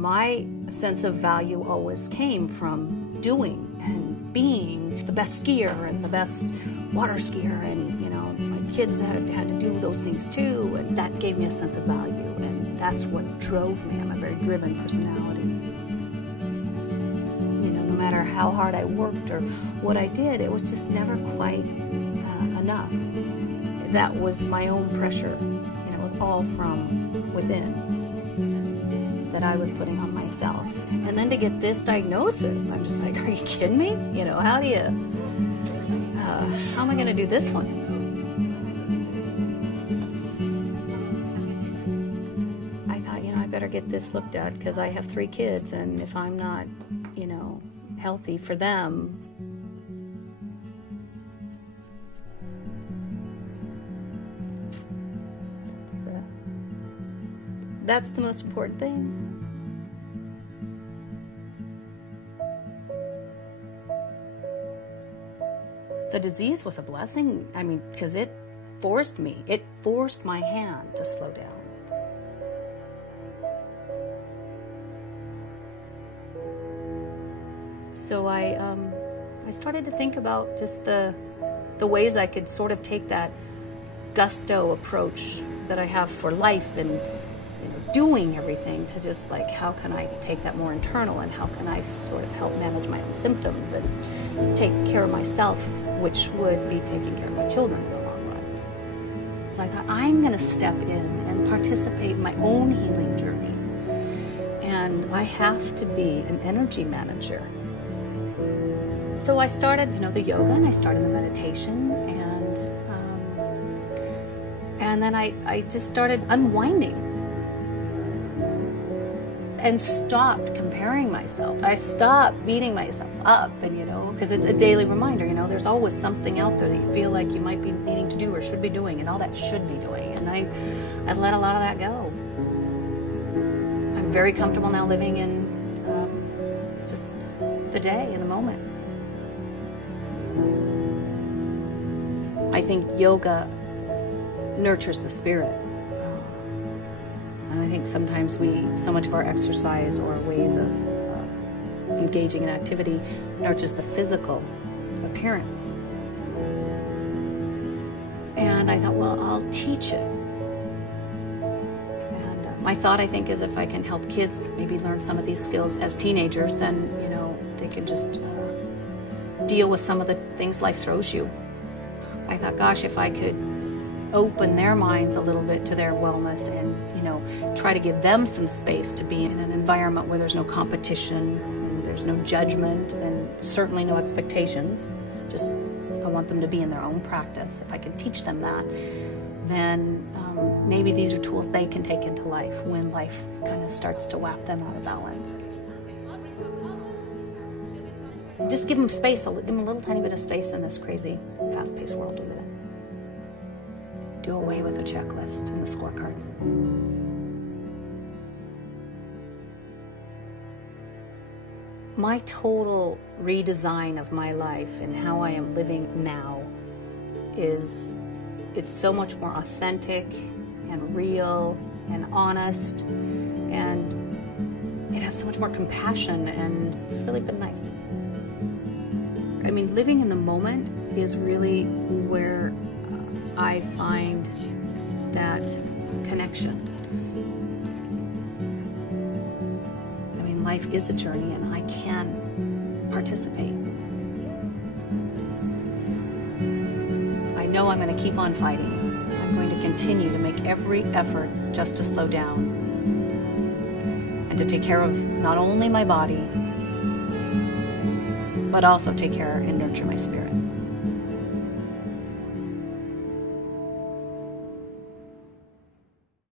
my sense of value always came from doing and being the best skier and the best water skier, and my kids had to do those things too, and that gave me a sense of value, and that's what drove me. I'm a very driven personality. No matter how hard I worked or what I did, it was just never quite enough. That was my own pressure. It was all from within that I was putting on myself. And then to get this diagnosis, I'm just like, are you kidding me? How do you, how am I gonna do this one? I thought, I better get this looked at because I have 3 kids, and if I'm not, healthy for them, that's the most important thing. The disease was a blessing, because it forced my hand to slow down. So I started to think about just the ways I could sort of take that gusto approach that I have for life and doing everything to just like, how can I take that more internal, and how can I sort of help manage my own symptoms and take care of myself, which would be taking care of my children in the long run. So I thought, I'm going to step in and participate in my own healing journey, and I have to be an energy manager. So I started, the yoga, and I started the meditation, and then I just started unwinding and stopped comparing myself. I stopped beating myself up, and because it's a daily reminder, there's always something out there that you feel like you might be needing to do or should be doing, and all that should be doing, and I let a lot of that go. I'm very comfortable now living in just the day, in the moment. I think yoga nurtures the spirit. And I think sometimes so much of our exercise or our ways of engaging in activity nurtures the physical appearance. And I thought, well, I'll teach it. And my thought, I think, is if I can help kids maybe learn some of these skills as teenagers, then, they can just deal with some of the things life throws you. I thought, gosh, if I could open their minds a little bit to their wellness and, try to give them some space to be in an environment where there's no competition, and there's no judgment, and certainly no expectations. Just, I want them to be in their own practice. If I can teach them that, then maybe these are tools they can take into life when life kind of starts to whap them out of balance. Just give them space, give them a little tiny bit of space in this crazy, fast-paced world we live in. Do away with the checklist and the scorecard. My total redesign of my life and how I am living now it's so much more authentic and real and honest, and it has so much more compassion, and it's really been nice. Living in the moment is really where I find that connection. Life is a journey, and I can participate. I know I'm going to keep on fighting. I'm going to continue to make every effort just to slow down and to take care of not only my body, but also take care and nurture my spirit.